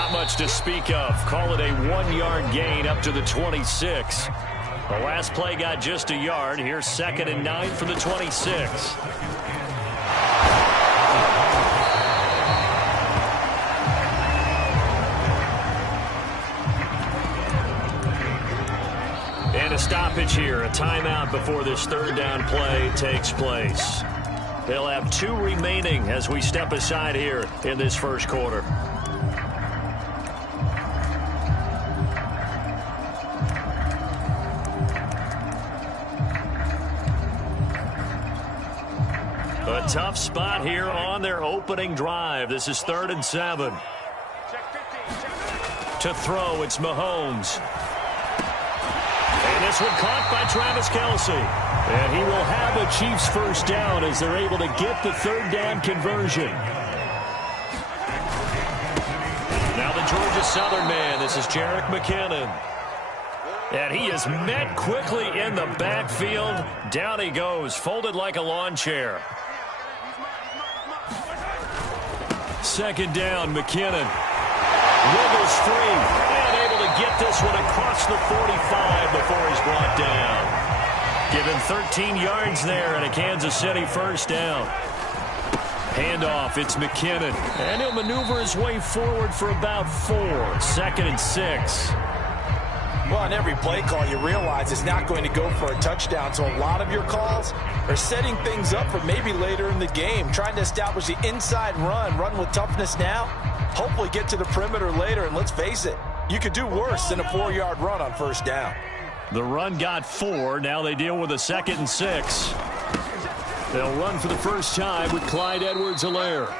Not much to speak of. Call it a 1-yard gain up to the 26. The last play got just a yard. Here's 2nd and 9 from the 26. And a stoppage here, a timeout before this 3rd down play takes place. They'll have 2 remaining as we step aside here in this first quarter. A tough spot here on their opening drive. This is 3rd and 7. To throw, it's Mahomes. And this one caught by Travis Kelce. And he will have a Chiefs first down as they're able to get the 3rd down conversion. Now the Georgia Southern man. This is Jerick McKinnon. And he is met quickly in the backfield. Down he goes, folded like a lawn chair. 2nd down, McKinnon. Wiggles free and able to get this one across the 45 before he's brought down. Given 13 yards there and a Kansas City first down. Handoff, it's McKinnon. And he'll maneuver his way forward for about 4. 2nd and 6. Well, on every play call, you realize it's not going to go for a touchdown. So a lot of your calls are setting things up for maybe later in the game, trying to establish the inside run with toughness now, hopefully get to the perimeter later. And let's face it, you could do worse than a 4-yard run on first down. The run got 4. Now they deal with a 2nd and 6. They'll run for the first time with Clyde Edwards-Helaire.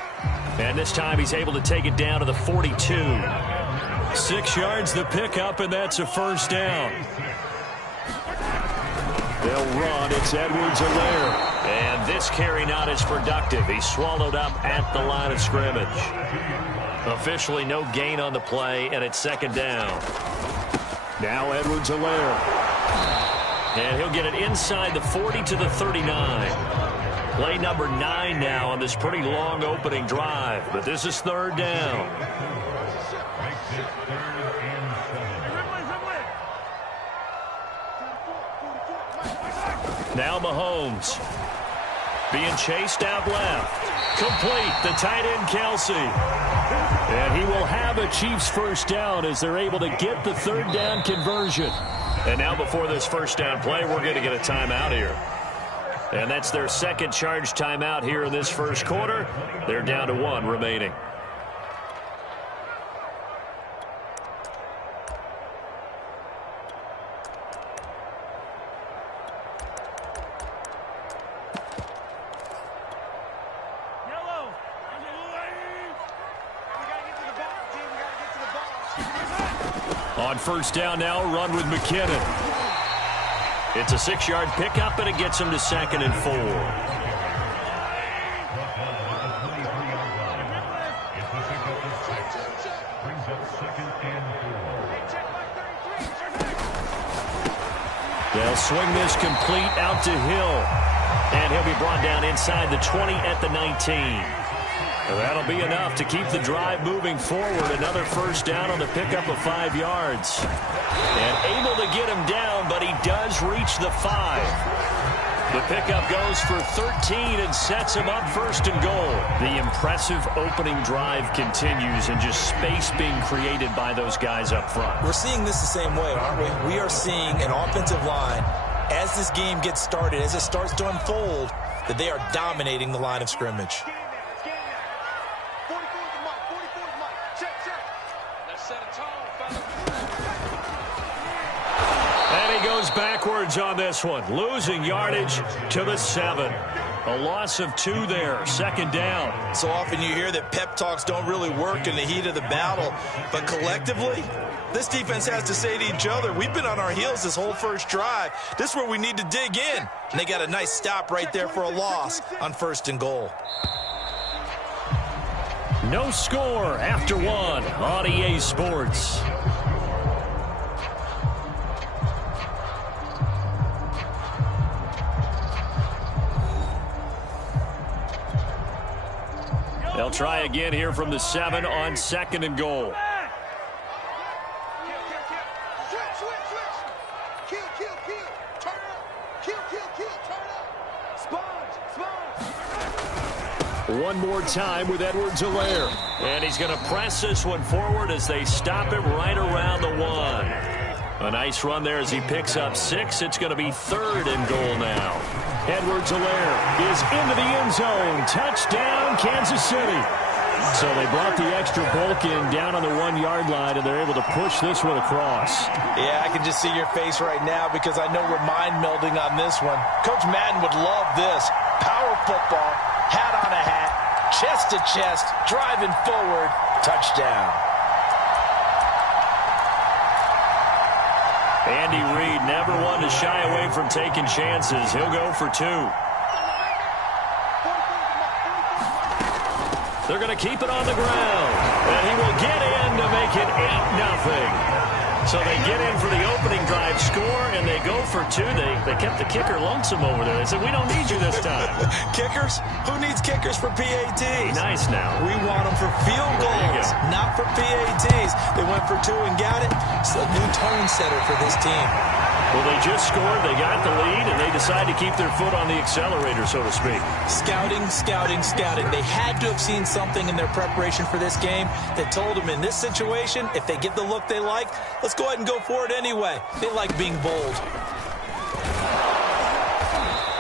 And this time he's able to take it down to the 42. 6 yards the pickup, and that's a first down. They'll run. It's Edwards-Helaire. And this carry not as productive. He's swallowed up at the line of scrimmage. Officially no gain on the play, and it's 2nd down. Now Edwards-Helaire. And he'll get it inside the 40 to the 39. Play number 9 now on this pretty long opening drive. But this is 3rd down. Now Mahomes. Being chased out left. Complete. The tight end, Kelce. And he will have a Chiefs first down as they're able to get the 3rd down conversion. And now before this first down play, we're going to get a timeout here. And that's their 2nd charge timeout here in this first quarter. They're down to 1 remaining. On first down now, run with McKinnon. It's a 6-yard pickup, and it gets him to 2nd and 4. They'll swing this complete out to Hill. And he'll be brought down inside the 20 at the 19. That'll be enough to keep the drive moving forward. Another first down on the pickup of 5 yards. And able to get him down, but he does reach the 5. The pickup goes for 13 and sets him up 1st and goal. The impressive opening drive continues, and just space being created by those guys up front. We're seeing this the same way, aren't we? We are seeing an offensive line, as this game gets started, as it starts to unfold, that they are dominating the line of scrimmage. Backwards on this one, losing yardage to the 7. A loss of 2 there, 2nd down. So often you hear that pep talks don't really work in the heat of the battle, but collectively, this defense has to say to each other, we've been on our heels this whole first drive. This is where we need to dig in. And they got a nice stop right there for a loss on 1st and goal. No score after 1 on EA Sports. They'll try again here from the 7 on 2nd and goal. One more time with Edwards-Helaire. And he's going to press this one forward as they stop him right around the 1. A nice run there as he picks up 6. It's going to be 3rd and goal now. Edwards-Helaire is into the end zone. Touchdown, Kansas City. So they brought the extra bulk in down on the 1-yard line, and they're able to push this one across. Yeah, I can just see your face right now because I know we're mind melding on this one. Coach Madden would love this. Power football, hat on a hat, chest to chest, driving forward, touchdown. Andy Reid never one to shy away from taking chances. He'll go for 2. They're going to keep it on the ground. And he will get in to make it 8-0. So they get in for the opening drive score, and they go for 2. They kept the kicker lonesome over there. They said, we don't need you this time. Kickers? Who needs kickers for PATs? Nice now. We want them for field goals, not for PATs. They went for 2 and got it. It's a new tone setter for this team. Well, they just scored, they got the lead, and they decide to keep their foot on the accelerator, so to speak. Scouting, scouting, scouting. They had to have seen something in their preparation for this game that told them in this situation, if they get the look they like, let's go ahead and go for it anyway. They like being bold.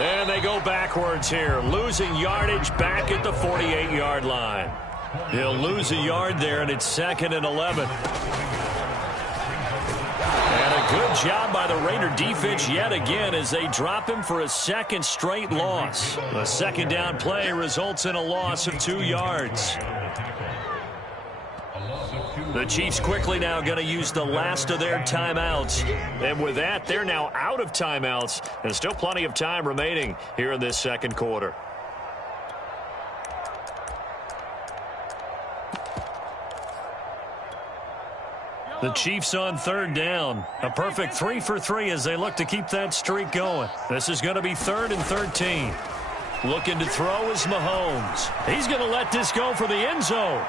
And they go backwards here, losing yardage back at the 48-yard line. He'll lose a yard there, and it's 2nd and 11. Good job by the Raider defense yet again as they drop him for a 2nd straight loss. A 2nd down play results in a loss of 2 yards. The Chiefs quickly now going to use the last of their timeouts. And with that, they're now out of timeouts. And still plenty of time remaining here in this 2nd quarter. The Chiefs on 3rd down. A perfect 3 for 3 as they look to keep that streak going. This is going to be 3rd and 13. Looking to throw is Mahomes. He's going to let this go for the end zone.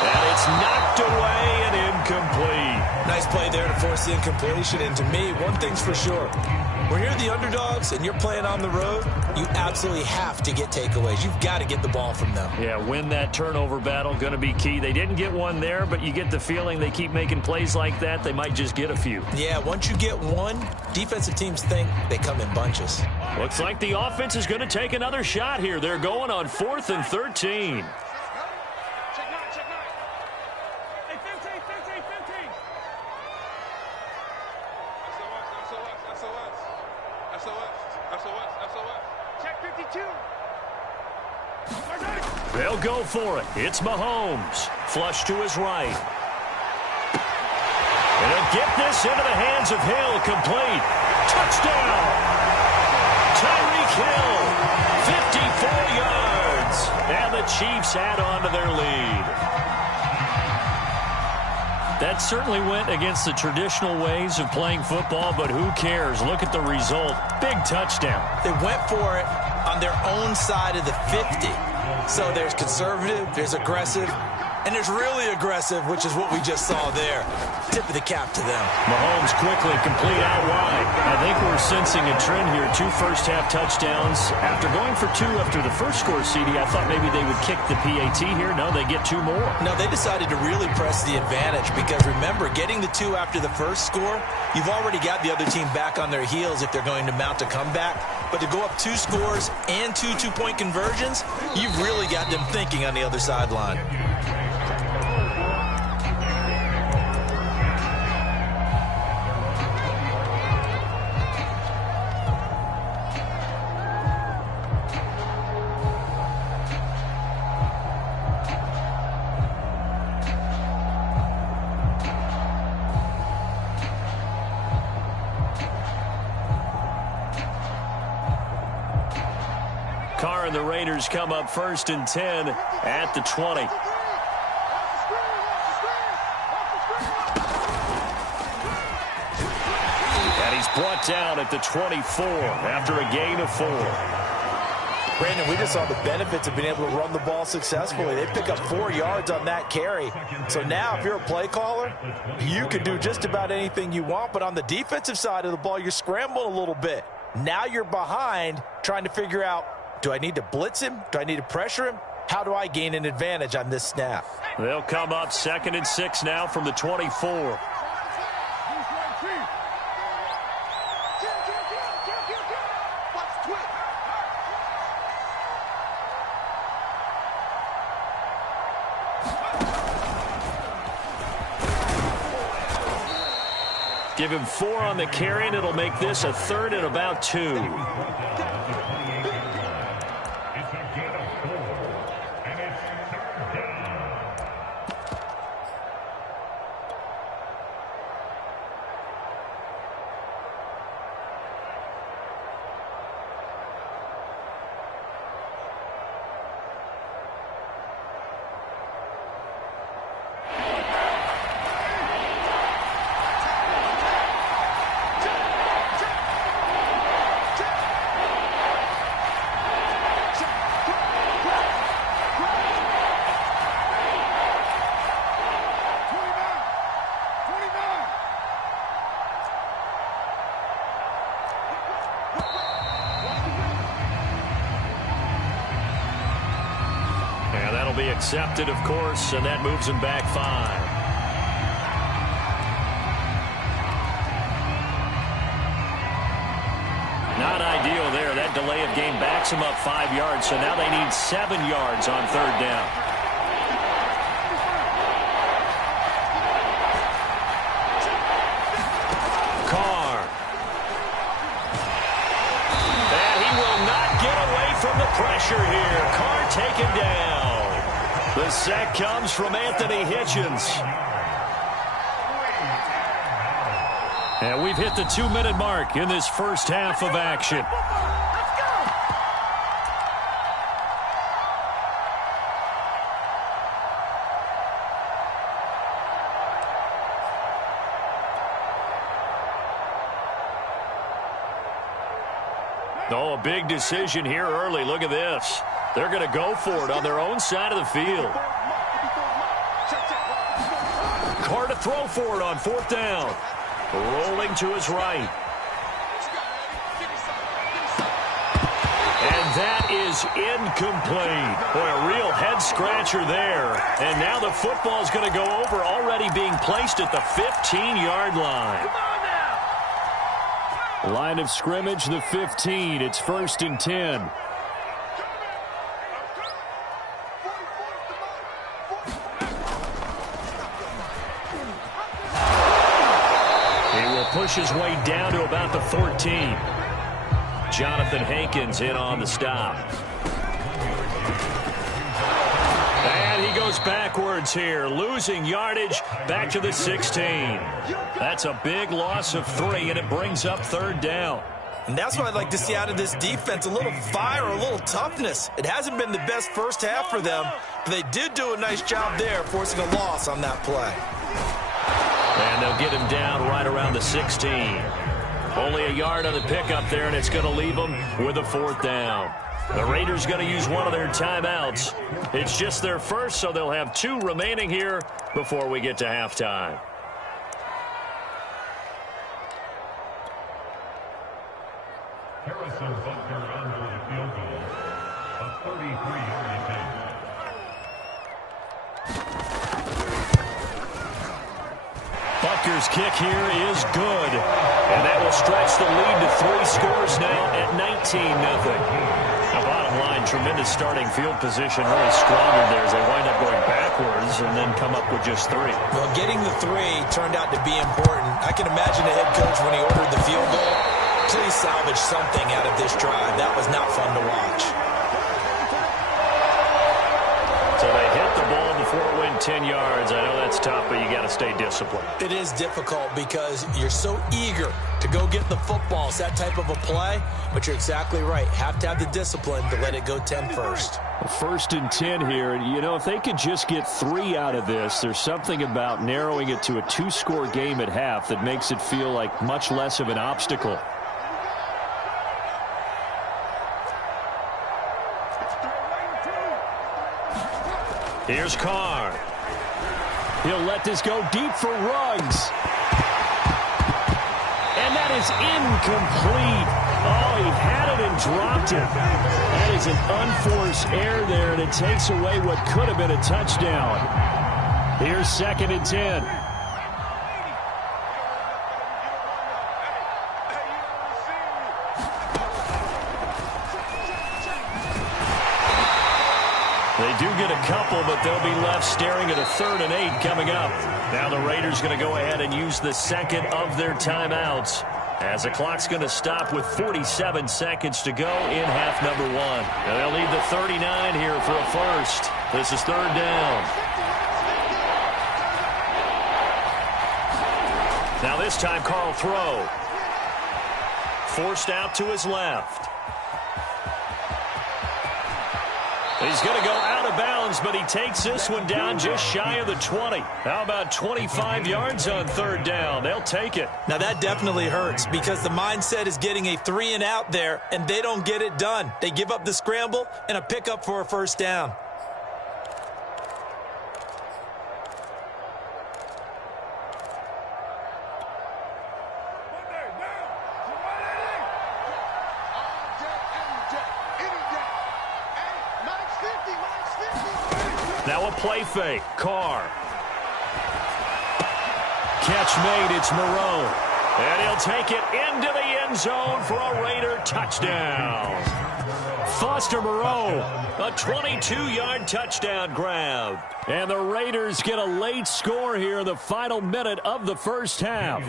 And it's knocked away and incomplete. Nice play there to force the incompletion. And to me, one thing's for sure. When you're the underdogs and you're playing on the road, you absolutely have to get takeaways. You've got to get the ball from them. Yeah, win that turnover battle, going to be key. They didn't get one there, but you get the feeling they keep making plays like that, they might just get a few. Yeah, once you get one, defensive teams think they come in bunches. Looks like the offense is going to take another shot here. They're going on 4th and 13. They'll go for it. It's Mahomes. Flush to his right. And he'll get this into the hands of Hill. Complete. Touchdown. Tyreek Hill. 54 yards. And the Chiefs add on to their lead. That certainly went against the traditional ways of playing football, but who cares? Look at the result. Big touchdown. They went for it on their own side of the 50. So there's conservative, there's aggressive, and there's really aggressive, which is what we just saw there. Tip of the cap to them. Mahomes quickly complete out wide. I think we're sensing a trend here. 2 first-half touchdowns. After going for 2 after the first score, CD, I thought maybe they would kick the PAT here. No, they get 2 more. No, they decided to really press the advantage because, remember, getting the 2 after the first score, you've already got the other team back on their heels if they're going to mount a comeback. But to go up 2 scores and 2 two-point conversions, you've really got them thinking on the other sideline. Carr and the Raiders come up 1st and 10 at the 20. And he's brought down at the 24 after a gain of 4. Brandon, we just saw the benefits of being able to run the ball successfully. They pick up 4 yards on that carry. So now if you're a play caller, you can do just about anything you want. But on the defensive side of the ball, you're scrambling a little bit. Now you're behind trying to figure out, do I need to blitz him? Do I need to pressure him? How do I gain an advantage on this snap? They'll come up 2nd and 6 now from the 24. Give him 4 on the carry, and it'll make this a 3rd and about 2. Be accepted, of course, and that moves him back 5. Not ideal there. That delay of game backs him up 5 yards, so now they need 7 yards on 3rd down. Carr. And he will not get away from the pressure here. Carr taken down. The sack comes from Anthony Hitchens. And we've hit the 2-minute mark in this first half of action. Oh, a big decision here early. Look at this. They're going to go for it on their own side of the field. Carr to throw for it on 4th down. Rolling to his right. And that is incomplete. Boy, a real head-scratcher there. And now the football is going to go over, already being placed at the 15-yard line. Line of scrimmage, the 15. It's 1st and 10. Push his way down to about the 14. Jonathan Hankins in on the stop. And he goes backwards here, losing yardage back to the 16. That's a big loss of 3, and it brings up 3rd down. And that's what I'd like to see out of this defense, a little fire, a little toughness. It hasn't been the best first half for them, but they did do a nice job there, forcing a loss on that play. And they'll get him down right around the 16. Only a yard on the pickup there, and it's going to leave them with a 4th down. The Raiders going to use one of their timeouts. It's just their first, so they'll have 2 remaining here before we get to halftime. Harrison Butker on for the field goal. A 33-yard attempt. Butker's kick here is good. And that will stretch the lead to 3 scores now at 19-0. Now, bottom line, tremendous starting field position, really squandered there as they wind up going backwards and then come up with just 3. Well, getting the 3 turned out to be important. I can imagine the head coach when he ordered the field goal. Please salvage something out of this drive. That was not fun to watch. So they hit the ball before it went 10 yards. I know that's tough, but you got to stay disciplined. It is difficult because you're so eager to go get the football. It's that type of a play, but you're exactly right. Have to have the discipline to let it go 10 first. 1st and 10 here. And, you know, if they could just get 3 out of this, there's something about narrowing it to a 2-score game at half that makes it feel like much less of an obstacle. Here's Carr. He'll let this go deep for Ruggs. And that is incomplete. Oh, he had it and dropped it. That is an unforced error there, and it takes away what could have been a touchdown. Here's 2nd and 10. They do get a couple, but they'll be left staring at a 3rd and 8 coming up. Now the Raiders going to go ahead and use the second of their timeouts, as the clock's going to stop with 47 seconds to go in half number 1. Now they'll need the 39 here for a first. This is 3rd down. Now this time Carl throw. Forced out to his left. He's going to go out of bounds, but he takes this one down just shy of the 20. How about 25 yards on 3rd down? They'll take it. Now that definitely hurts, because the mindset is getting a 3 and out there, and they don't get it done. They give up the scramble and a pickup for a 1st down. Now a play fake. Carr. Catch made. It's Moreau. And he'll take it into the end zone for a Raider touchdown. Foster Moreau, a 22-yard touchdown grab. And the Raiders get a late score here in the final minute of the first half.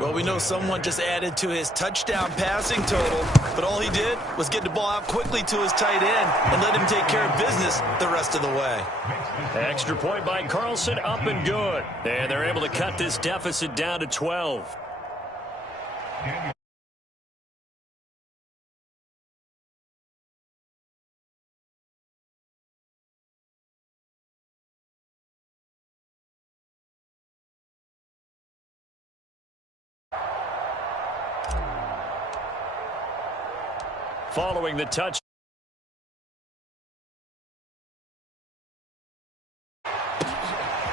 Well, we know someone just added to his touchdown passing total, but all he did was get the ball out quickly to his tight end and let him take care of business the rest of the way. Extra point by Carlson, up and good. And they're able to cut this deficit down to 12. Following the touch.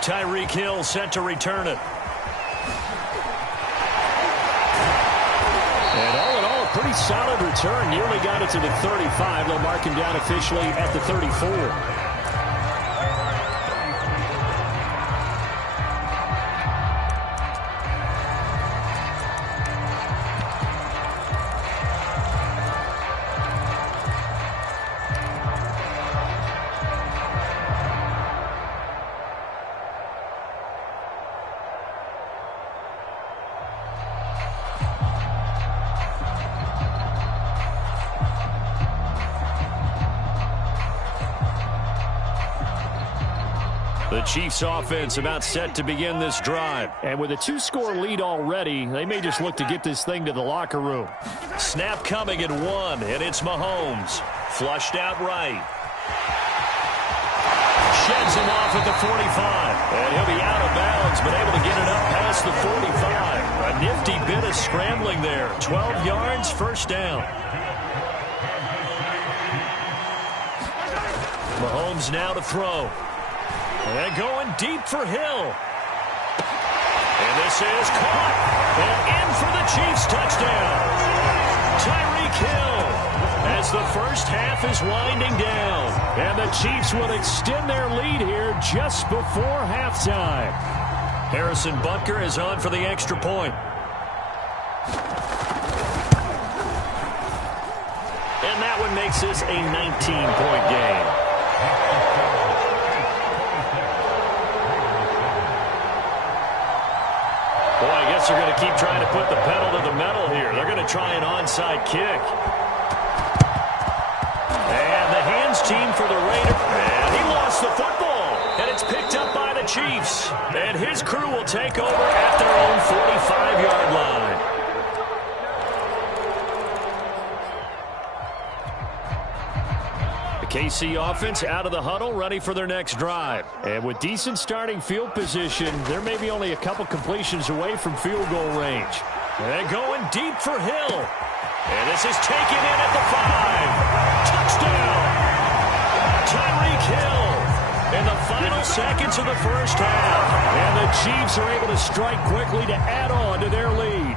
Tyreek Hill set to return it. And all in all, a pretty solid return. Nearly got it to the 35. They'll mark him down officially at the 34. The Chiefs offense about set to begin this drive. And with a 2-score lead already, they may just look to get this thing to the locker room. Snap coming at 1, and it's Mahomes. Flushed out right. Sheds him off at the 45. And he'll be out of bounds, but able to get it up past the 45. A nifty bit of scrambling there. 12 yards, 1st down. Mahomes now to throw. And going deep for Hill. And this is caught. And in for the Chiefs touchdown. Tyreek Hill, as the first half is winding down. And the Chiefs will extend their lead here just before halftime. Harrison Butker is on for the extra point. And that one makes this a 19-point game. Boy, I guess they're going to keep trying to put the pedal to the metal here. They're going to try an onside kick. And the hands team for the Raiders. And he lost the football. And it's picked up by the Chiefs. And his crew will take over at their own 45-yard line. KC offense out of the huddle, ready for their next drive. And with decent starting field position, there may be only a couple completions away from field goal range. And going deep for Hill. And this is taken in at the 5. Touchdown! Tyreek Hill. in the final seconds of the first half. And the Chiefs are able to strike quickly to add on to their lead.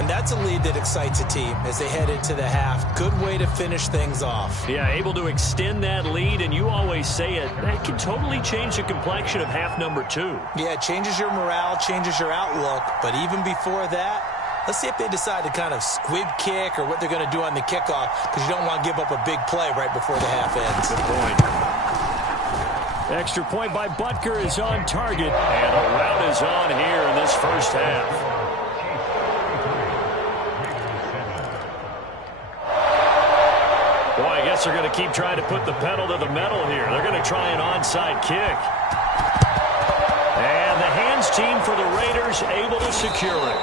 And that's a lead that excites a team as they head into the half. Good way to finish things off. Yeah, able to extend that lead, and you always say it, that can totally change the complexion of half number 2. Yeah, it changes your morale, changes your outlook. But even before that, let's see if they decide to kind of squib kick or what they're going to do on the kickoff, because you don't want to give up a big play right before the half ends. Good point. Extra point by Butker is on target, and a rout is on here in this first half. Boy, I guess they're going to keep trying to put the pedal to the metal here. They're going to try an onside kick. And the hands team for the Raiders able to secure it.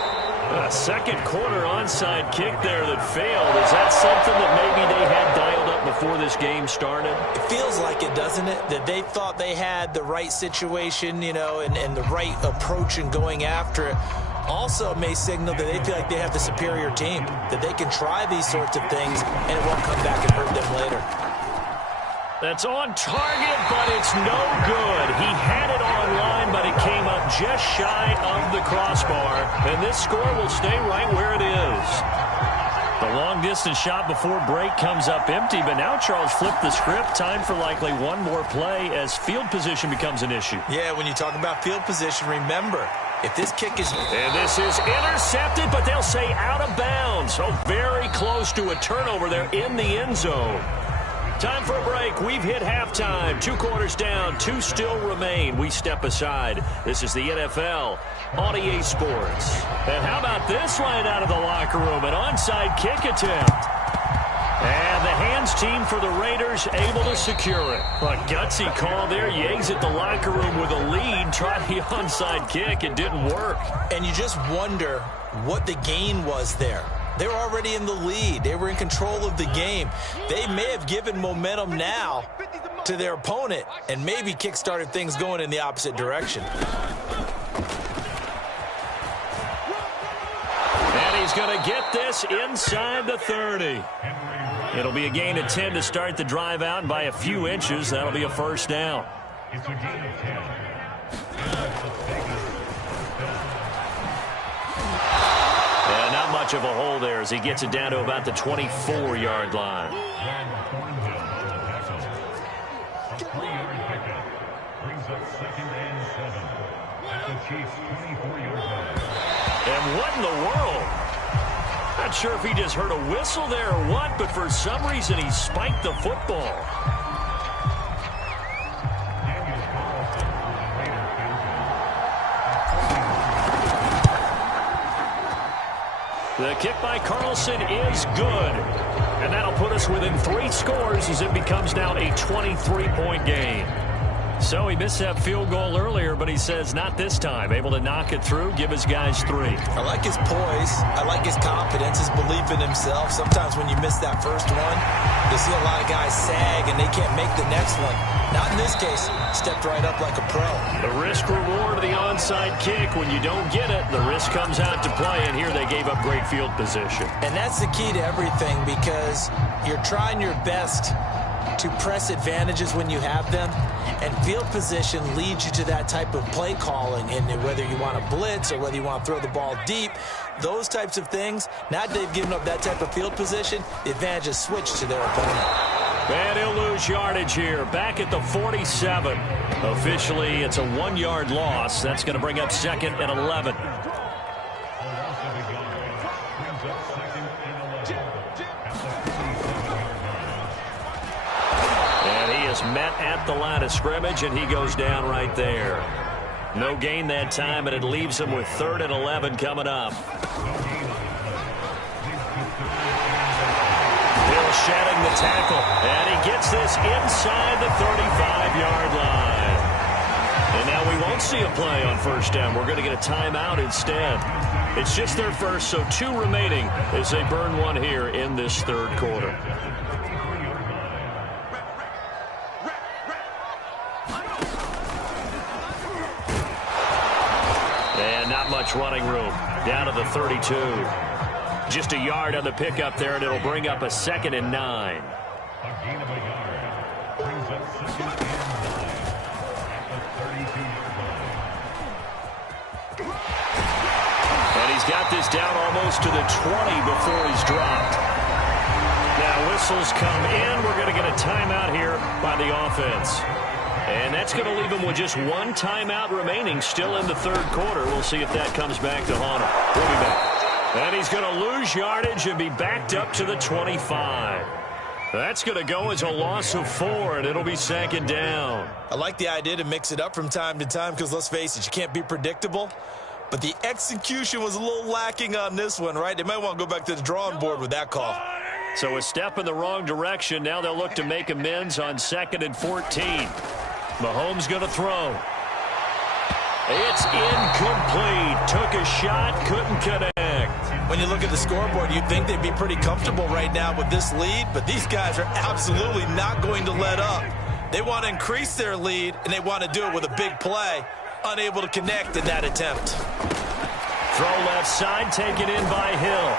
A second quarter onside kick there that failed. Is that something that maybe they had dialed up before this game started? It feels like it, doesn't it? That they thought they had the right situation, you know, and the right approach in going after it. Also may signal that they feel like they have the superior team, that they can try these sorts of things and it won't come back and hurt them later. That's on target, but it's no good. He had it on line, but it came up just shy of the crossbar, and this score will stay right where it is. The long-distance shot before break comes up empty, but now Charles flipped the script. Time for likely one more play as field position becomes an issue. Yeah, when you talk about field position, remember, if this kick is... And this is intercepted, but they'll say out of bounds. So very close to a turnover there in the end zone. Time for a break. We've hit halftime. 2 quarters down. 2 still remain. We step aside. This is the NFL on EA Sports. And how about this right out of the locker room? An onside kick attempt. And the hands team for the Raiders able to secure it. A gutsy call there. You exit the locker room with a lead. Try the onside kick. It didn't work. And you just wonder what the gain was there. They were already in the lead. They were in control of the game. They may have given momentum now to their opponent and maybe kick-started things going in the opposite direction. And he's going to get this inside the 30. It'll be a gain of 10 to start the drive out, and by a few inches, that'll be a first down. It's a gain of 10. And not much of a hole there as he gets it down to about the 24-yard line. A 3-yard pickup brings up 2nd and 7 at the Chiefs' 24-yard line. And what in the world? Not sure if he just heard a whistle there or what, but for some reason he spiked the football. The kick by Carlson is good. And that'll put us within 3 scores as it becomes now a 23-point game. So he missed that field goal earlier, but he says not this time. Able to knock it through, give his guys 3. I like his poise. I like his confidence, his belief in himself. Sometimes when you miss that first one, you see a lot of guys sag and they can't make the next one. Not in this case. Stepped right up like a pro. The risk reward of the onside kick. When you don't get it, the risk comes out to play, and here they gave up great field position. And that's the key to everything, because you're trying your best to press advantages when you have them, and field position leads you to that type of play calling. And whether you want to blitz or whether you want to throw the ball deep, those types of things, now that they've given up that type of field position, the advantage is switched to their opponent. And he'll lose yardage here, back at the 47. Officially, it's a 1-yard loss. That's going to bring up 2nd and 11. Met at the line of scrimmage, and he goes down right there. No gain that time, and it leaves him with 3rd and 11 coming up. Hill shedding the tackle, and he gets this inside the 35-yard line. And now we won't see a play on first down. We're going to get a timeout instead. It's just their first, so 2 remaining as they burn one here in this 3rd quarter. Much running room down to the 32. Just a yard on the pickup there, and it'll bring up a 2nd and 9. A gain of a yard brings up 2nd and 9. he's got this down almost to the 20 before he's dropped. Now whistles come in. We're going to get a timeout here by the offense. And that's going to leave him with just one timeout remaining still in the third quarter. We'll see if that comes back to haunt him. We'll be back. And he's going to lose yardage and be backed up to the 25. That's going to go as a loss of 4, and it'll be second down. I like the idea to mix it up from time to time because, let's face it, you can't be predictable. But the execution was a little lacking on this one, right? They might want to go back to the drawing board with that call. So a step in the wrong direction. Now they'll look to make amends on 2nd and 14. Mahomes going to throw. It's incomplete. Took a shot, couldn't connect. When you look at the scoreboard, you'd think they'd be pretty comfortable right now with this lead, but these guys are absolutely not going to let up. They want to increase their lead, and they want to do it with a big play. Unable to connect in that attempt. Throw left side, taken in by Hill.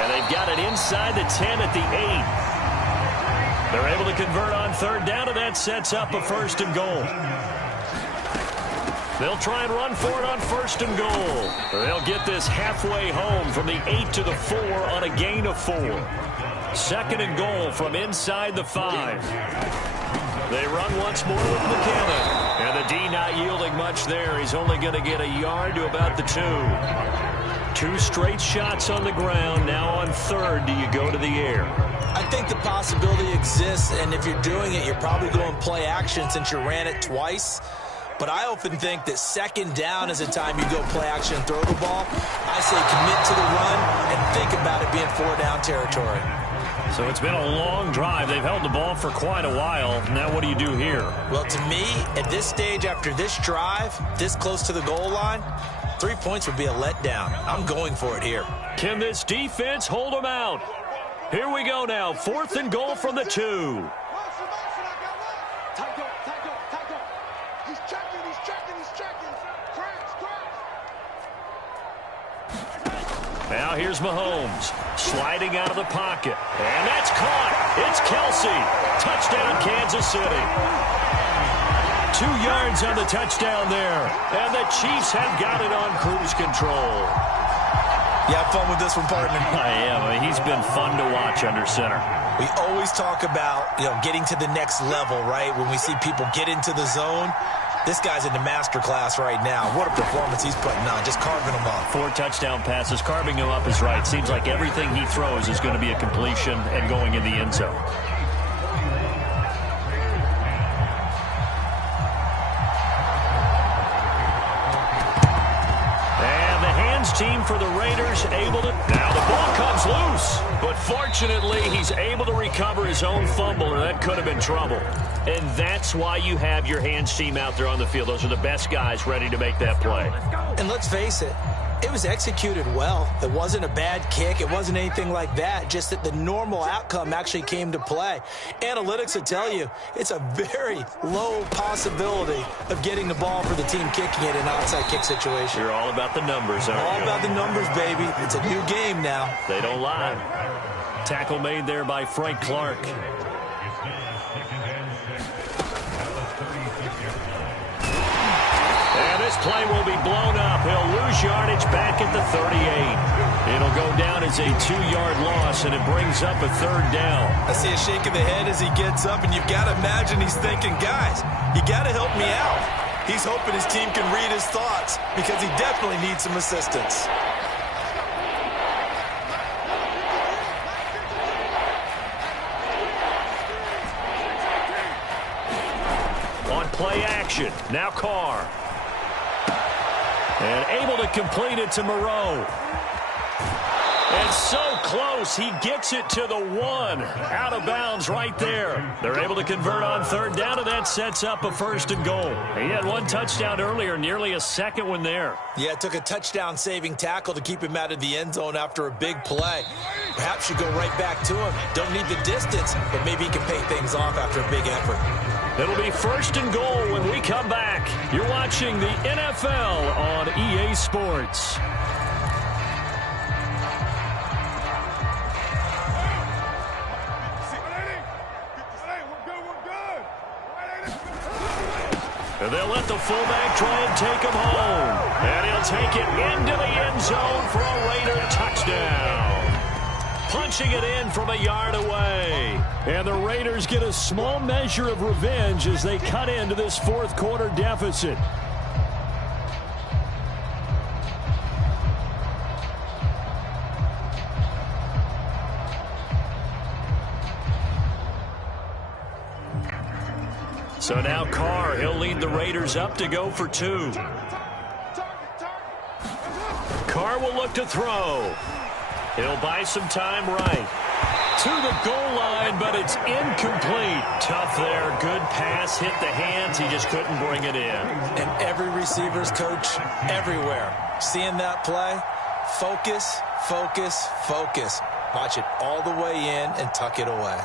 And they've got it inside the 10 at the 8. They're able to convert on third down, and that sets up a 1st and goal. They'll try and run for it on 1st and goal. They'll get this halfway home from the 8 to the 4 on a gain of 4. 2nd and goal from inside the 5. They run once more with McKinnon. And the D not yielding much there. He's only going to get a yard to about the 2. 2 straight shots on the ground. Now on 3rd, do you go to the air? I think the possibility exists, and if you're doing it, you're probably going play action since you ran it twice. But I often think that 2nd down is a time you go play action and throw the ball. I say commit to the run and think about it being 4-down territory. So it's been a long drive. They've held the ball for quite a while. Now what do you do here? Well, to me, at this stage after this drive, this close to the goal line, 3 points would be a letdown. I'm going for it here. Can this defense hold them out? Here we go now. 4th and goal from the 2. Now here's Mahomes, sliding out of the pocket. And that's caught. It's Kelsey. Touchdown, Kansas City. 2 yards on the touchdown there. And the Chiefs have got it on cruise control. You have fun with this one, partner? I am. He's been fun to watch under center. We always talk about, getting to the next level, right? When we see people get into the zone. This guy's in the master class right now. What a performance he's putting on, just carving them up. 4 touchdown passes. Carving him up is right. Seems like everything he throws is going to be a completion and going in the end zone. And the hands team for the Raiders able to... Now the ball comes loose. But fortunately, he's able to recover his own fumble, or that could have been trouble. And that's why you have your hands team out there on the field. Those are the best guys ready to make that play. And let's face it, it was executed well. It wasn't a bad kick. It wasn't anything like that. Just that the normal outcome actually came to play. Analytics will tell you it's a very low possibility of getting the ball for the team kicking it in an outside kick situation. You're all about the numbers, aren't you? All about the numbers, baby. It's a new game now. They don't lie. Tackle made there by Frank Clark. This play will be blown up. He'll lose yardage back at the 38. It'll go down as a 2-yard loss, and it brings up a 3rd down. I see a shake of the head as he gets up, and you've got to imagine he's thinking, guys, you got to help me out. He's hoping his team can read his thoughts because he definitely needs some assistance. On play action, now Carr. And able to complete it to Moreau. And so close, he gets it to the 1. Out of bounds right there. They're able to convert on 3rd down, and that sets up a 1st and goal. He had 1 touchdown earlier, nearly a 2nd one there. Yeah, it took a touchdown-saving tackle to keep him out of the end zone after a big play. Perhaps you go right back to him. Don't need the distance, but maybe he can pay things off after a big effort. It'll be 1st and goal when we come back. You're watching the NFL on EA Sports. They'll let the fullback try and take him home. And he'll take it into the end zone for a Raider touchdown. Punching it in from a yard away. And the Raiders get a small measure of revenge as they cut into this fourth quarter deficit. So now Carr, he'll lead the Raiders up to go for 2. Carr will look to throw. He'll buy some time right. To the goal line, but it's incomplete. Tough there. Good pass. Hit the hands. He just couldn't bring it in. And every receiver's coach everywhere. Seeing that play, focus, focus, focus. Watch it all the way in and tuck it away.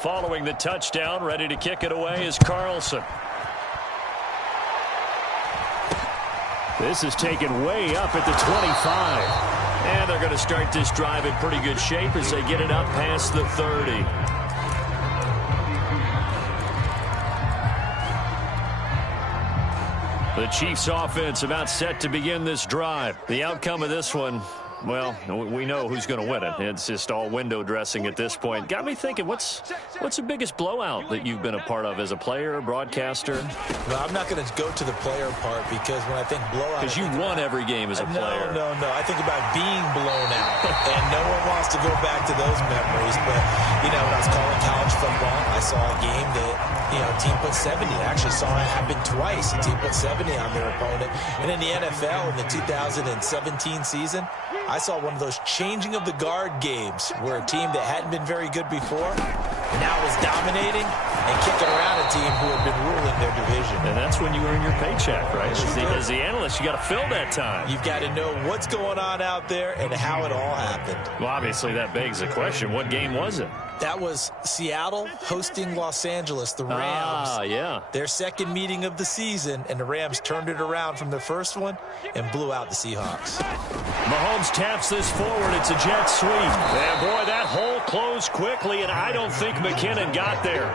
Following the touchdown, ready to kick it away is Carlson. This is taken way up at the 25. And they're going to start this drive in pretty good shape as they get it up past the 30. The Chiefs offense about set to begin this drive. The outcome of this one, well, we know who's going to win it. It's just all window dressing at this point. Got me thinking, what's the biggest blowout that you've been a part of as a player, broadcaster? Well, I'm not going to go to the player part because when I think blowout... Because you won every game as a player. No. I think about being blown out. And no one wants to go back to those memories. But, you know, when I was calling college football, I saw a game that, you know, a team put 70. I actually saw it happen twice. A team put 70 on their opponent. And in the NFL, in the 2017 season, I saw one of those changing of the guard games where a team that hadn't been very good before now is dominating and kicking around a team who had been ruling their division. And that's when you earn your paycheck, right? As the analyst, you got to fill that time. You've got to know what's going on out there and how it all happened. Well, obviously that begs the question, what game was it? That was Seattle hosting Los Angeles, the Rams. Ah, yeah. Their second meeting of the season, and the Rams turned it around from their first one and blew out the Seahawks. Mahomes taps this forward. It's a jet sweep. And, boy, that hole closed quickly, and I don't think McKinnon got there.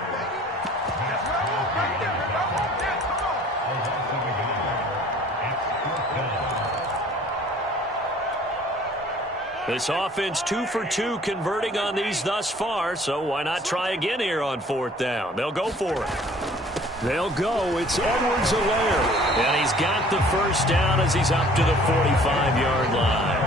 This offense 2 for 2 converting on these thus far, so why not try again here on fourth down? They'll go for it. They'll go. It's Edwards-Helaire. And he's got the first down as he's up to the 45-yard line.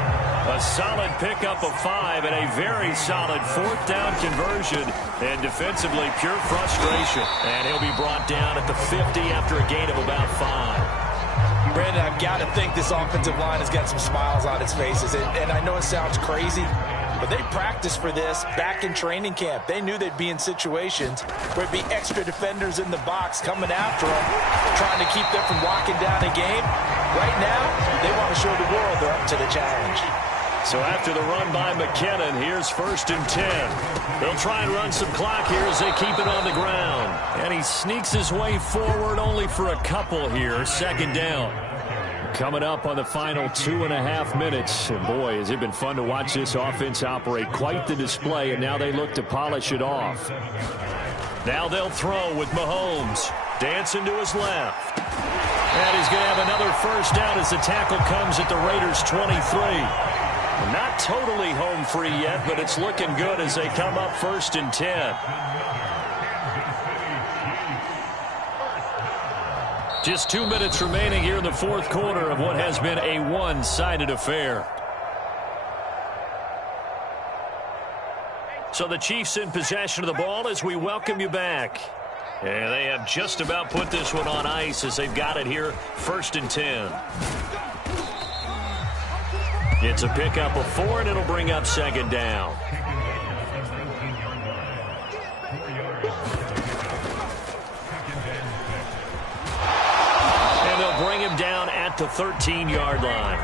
A solid pickup of 5 and a very solid fourth down conversion. And defensively, pure frustration. And he'll be brought down at the 50 after a gain of about 5. Brandon, I've got to think this offensive line has got some smiles on its faces. And I know it sounds crazy, but they practiced for this back in training camp. They knew they'd be in situations where it'd be extra defenders in the box coming after them, trying to keep them from locking down a game. Right now, they want to show the world they're up to the challenge. So after the run by McKinnon, here's 1st and 10. They'll try and run some clock here as they keep it on the ground. And he sneaks his way forward only for a couple here. 2nd down. Coming up on the final 2.5 minutes. And boy, has it been fun to watch this offense operate. Quite the display, and now they look to polish it off. Now they'll throw with Mahomes. Dancing to his left. And he's going to have another first down as the tackle comes at the Raiders' 23. Not totally home free yet, but it's looking good as they come up 1st and 10. Just 2 minutes remaining here in the fourth quarter of what has been a one-sided affair. So the Chiefs in possession of the ball as we welcome you back. And they have just about put this one on ice as they've got it here, 1st and 10. It's a pickup of 4, and it'll bring up 2nd down. And they'll bring him down at the 13-yard line.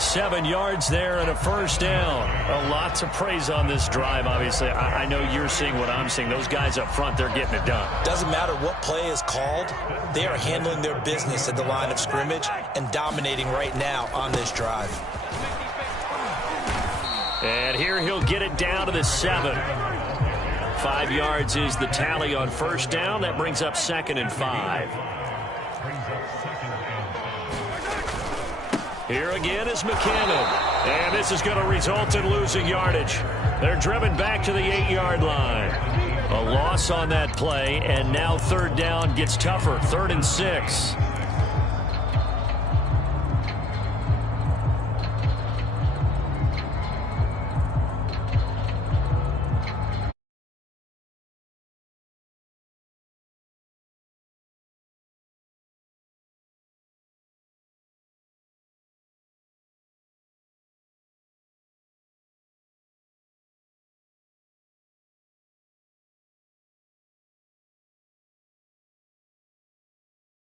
7 yards there and a first down. A lot to praise on this drive, obviously. I know you're seeing what I'm seeing. Those guys up front, they're getting it done. Doesn't matter what play is called. They are handling their business at the line of scrimmage and dominating right now on this drive. And here he'll get it down to the 7. 5 yards is the tally on first down. That brings up 2nd and 5. Here again is McKinnon. And this is going to result in losing yardage. They're driven back to the 8-yard line. A loss on that play, and now 3rd down gets tougher. 3rd and 6.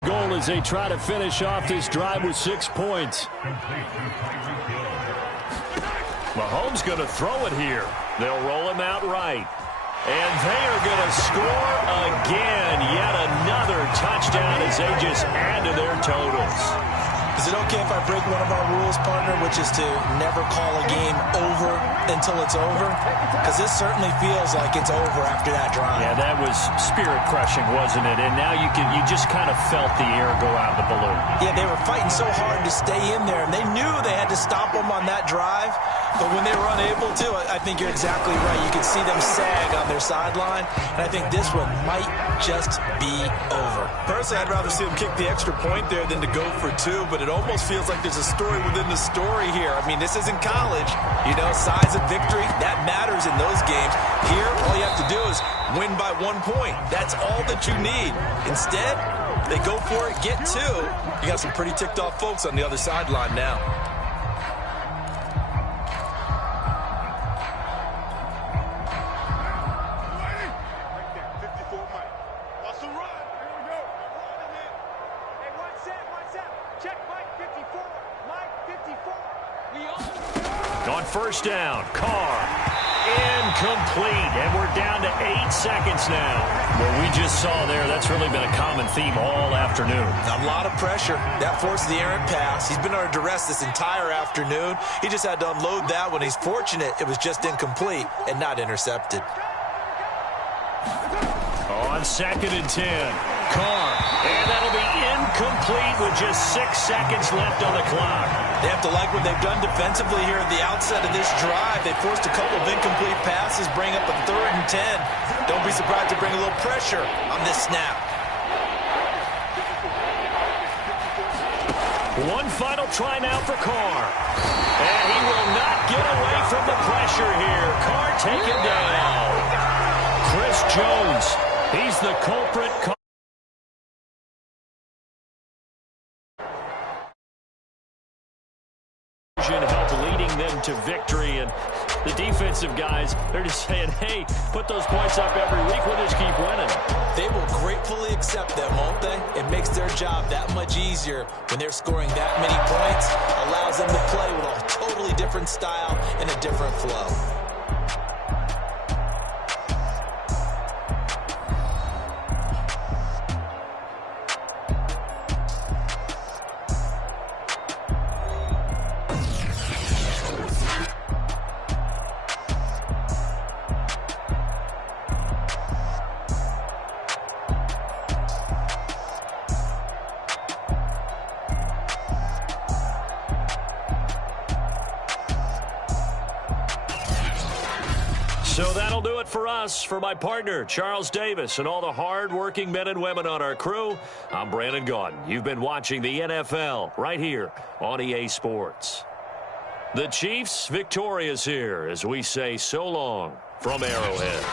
Goal as they try to finish off this drive with 6 points. Mahomes going to throw it here. They'll roll him out right. And they are going to score again. Yet another touchdown as they just add to their totals. Is it okay if I break one of our rules, partner, which is to never call a game over until it's over? Because this certainly feels like it's over after that drive. Yeah, that was spirit-crushing, wasn't it? And now you just kind of felt the air go out of the balloon. Yeah, they were fighting so hard to stay in there, and they knew they had to stop them on that drive. But when they were unable to, I think you're exactly right. You could see them sag on their sideline, and I think this one might just be over. Personally, I'd rather see them kick the extra point there than to go for 2, but it almost feels like there's a story within the story here. I mean, this isn't college. You know, size of victory, that matters in those games. Here, all you have to do is win by 1 point. That's all that you need. Instead, they go for it, get 2. You got some pretty ticked off folks on the other sideline now. On first down, Carr, incomplete, and we're down to 8 seconds now. What we just saw there, that's really been a common theme all afternoon. A lot of pressure. That forced the errant pass. He's been under duress this entire afternoon. He just had to unload that one. He's fortunate it was just incomplete and not intercepted. On 2nd and 10, Carr, and that'll be incomplete with just 6 seconds left on the clock. They have to like what they've done defensively here at the outset of this drive. They forced a couple of incomplete passes, bring up a 3rd and 10. Don't be surprised to bring a little pressure on this snap. One final try now for Carr. And he will not get away from the pressure here. Carr taken down. Chris Jones, he's the culprit. Help leading them to victory, and the defensive guys, they're just saying, hey, put those points up every week, we'll just keep winning. They will gratefully accept them, won't they? It makes their job that much easier when they're scoring that many points. Allows them to play with a totally different style and a different flow. So that'll do it for us. For my partner, Charles Davis, and all the hard-working men and women on our crew, I'm Brandon Gaudin. You've been watching the NFL right here on EA Sports. The Chiefs victorious here as we say so long from Arrowhead.